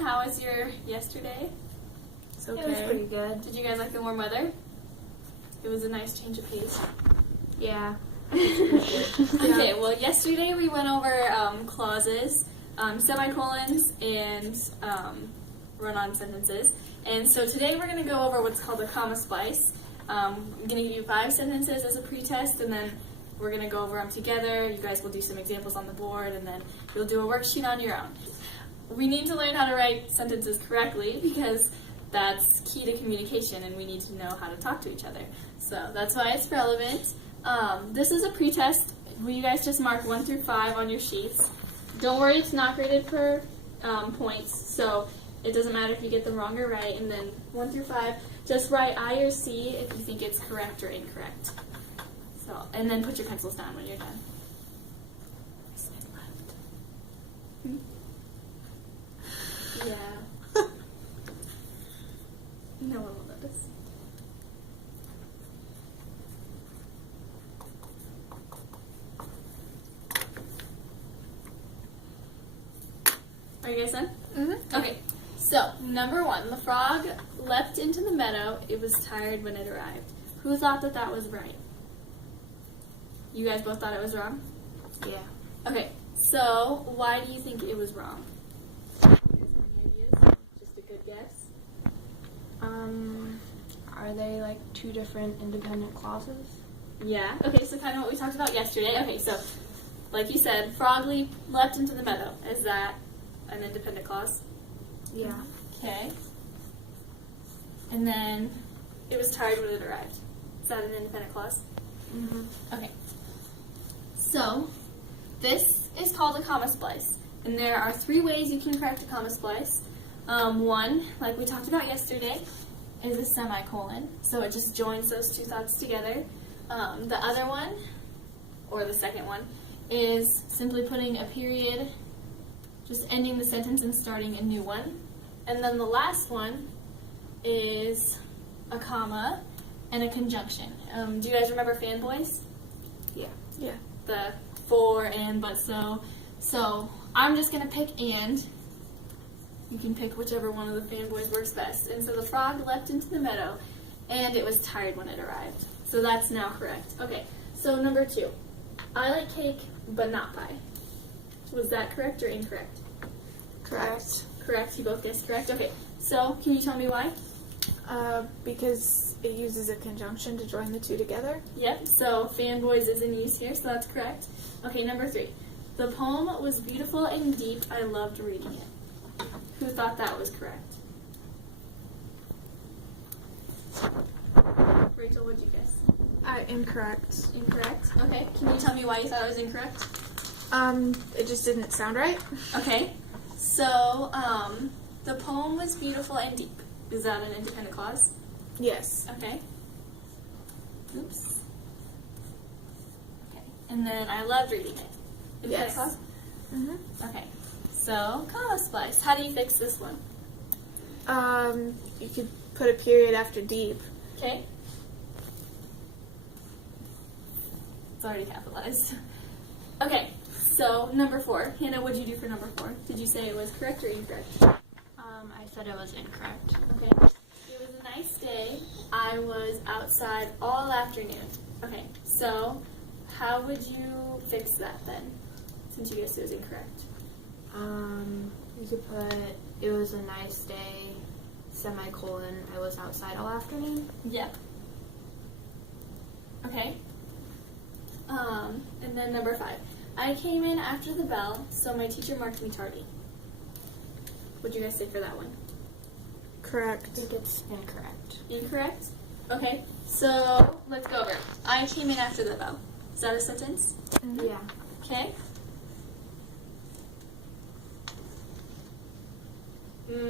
everyone. How was your yesterday? It's okay. It was pretty good. Did you guys like the warm weather? It was a nice change of pace. Yeah. Okay, well, yesterday we went over clauses, semicolons, and run-on sentences. And so today we're going to go over what's called a comma splice. I'm going to give you 5 sentences as a pretest, and then we're going to go over them together. You guys will do some examples on the board, and then you'll do a worksheet on your own. We need to learn how to write sentences correctly because that's key to communication, and we need to know how to talk to each other. So that's why it's relevant. This is a pretest. You guys just mark 1 through 5 on your sheets. Don't worry, it's not graded per points, so it doesn't matter if you get them wrong or right. And then 1 through 5, just write I or C if you think it's correct or incorrect. So, and then put your pencils down when you're done. Yeah. No one will notice. Are you guys done? Mm-hmm. Okay. So, number 1, the frog leapt into the meadow. It was tired when it arrived. Who thought that that was right? You guys both thought it was wrong? Yeah. Okay. So, why do you think it was wrong? You guys have any ideas? Just a good guess? Are they like 2 different independent clauses? Yeah. Okay, so kind of what we talked about yesterday. Okay, so, like you said, frog leapt into the meadow. Is that an independent clause? Yeah. Okay. And then it was tired when it arrived. Is that an independent clause? Mm-hmm. Okay. So, this is called a comma splice. And there are 3 ways you can correct a comma splice. One, like we talked about yesterday, is a semicolon. So it just joins those 2 thoughts together. The other one, or the second one, is simply putting a period, just ending the sentence and starting a new one. And then the last one is a comma and a conjunction. Do you guys remember fanboys? Yeah. Yeah. The for, and, but, so. So I'm just going to pick and. You can pick whichever one of the fanboys works best. And so the frog leapt into the meadow, and it was tired when it arrived. So that's now correct. Okay, so number 2. I like cake, but not pie. Was that correct or incorrect? Correct. Correct, you both guessed correct. Okay, so can you tell me why? Because it uses a conjunction to join the 2 together. Yep, so fanboys is in use here, so that's correct. Okay, number 3. The poem was beautiful and deep. I loved reading it. Who thought that was correct? Rachel, what'd you guess? Incorrect. Incorrect. Okay, can you tell me why you thought it was incorrect? It just didn't sound right. Okay, so, the poem was beautiful and deep. Is that an independent clause? Yes. Okay. Oops. Okay, and then I loved reading it. Independent Yes. clause? Mm-hmm. Okay, so, comma splice. How do you fix this one? You could put a period after deep. Okay. It's already capitalized. Okay, so number 4. Hannah, what'd you do for number 4? Did you say it was correct or incorrect? I said it was incorrect. Okay. It was a nice day. I was outside all afternoon. Okay, so how would you fix that then, since you guessed it was incorrect? You could put it was a nice day, semicolon, I was outside all afternoon. Yep. Okay. And then number 5. I came in after the bell, so my teacher marked me tardy. What'd you guys say for that one? Correct. I think it's incorrect. Incorrect? Okay, so let's go over it. I came in after the bell. Is that a sentence? Mm-hmm. Yeah. Okay.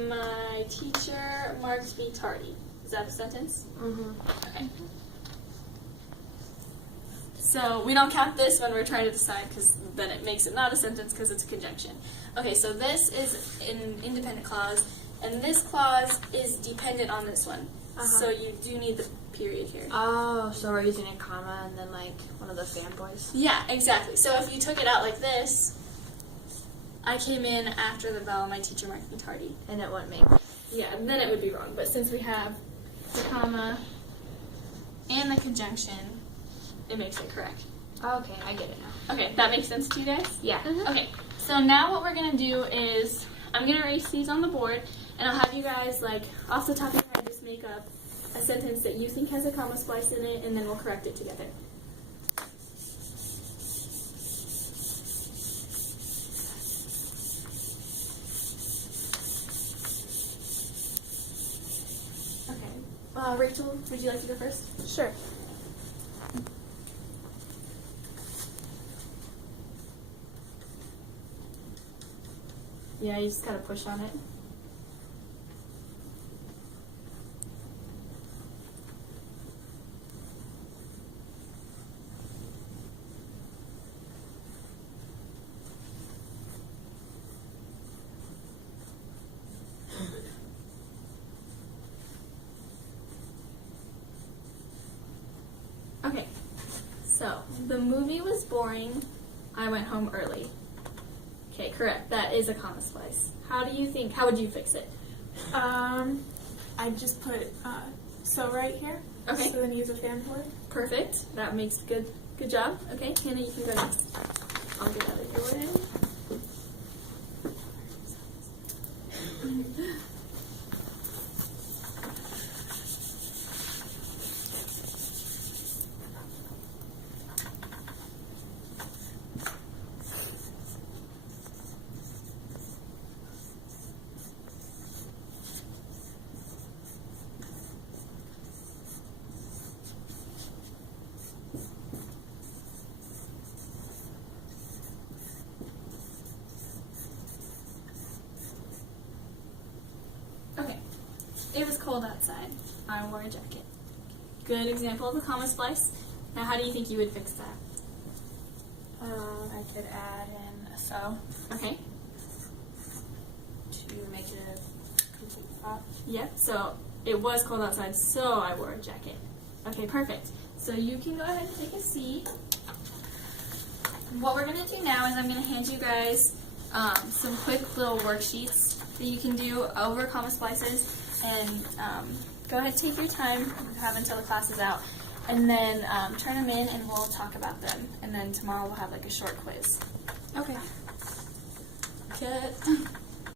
My teacher marked me tardy. Is that a sentence? Mm-hmm. Okay. So we don't count this when we're trying to decide because then it makes it not a sentence because it's a conjunction. Okay, so this is an independent clause, and this clause is dependent on this one. So you do need the period here. Oh, so we're using a comma and then like one of the fanboys? Yeah, exactly. So if you took it out like this, I came in after the bell and my teacher marked me tardy. And it wouldn't make. Yeah, then it would be wrong. But since we have the comma and the conjunction, it makes it correct. Okay, I get it now. Okay, that makes sense to you guys? Yeah. Okay, so now what we're going to do is I'm going to erase these on the board, and I'll have you guys, like, off the top of your head, just make up a sentence that you think has a comma splice in it, and then we'll correct it together. Okay. Rachel, would you like to go first? Sure. Yeah, you just gotta push on it. Okay, so the movie was boring. I went home early. Okay, correct. That is a comma splice. How would you fix it? I just put so right here. Okay. So then use a fan for it. Perfect. That makes good job. Okay, Hannah, you can go next. I'll get out of your way. Okay. It was cold outside. I wore a jacket. Good example of a comma splice. Now, how do you think you would fix that? I could add in a so Okay. to make it a complete thought. Yep. So it was cold outside, so I wore a jacket. Okay, perfect. So you can go ahead and take a seat. What we're gonna do now is I'm gonna hand you guys some quick little worksheets that you can do over comma splices, and go ahead and take your time. You have until the class is out, and then turn them in, and we'll talk about them. And then tomorrow we'll have like a short quiz. Okay. Good.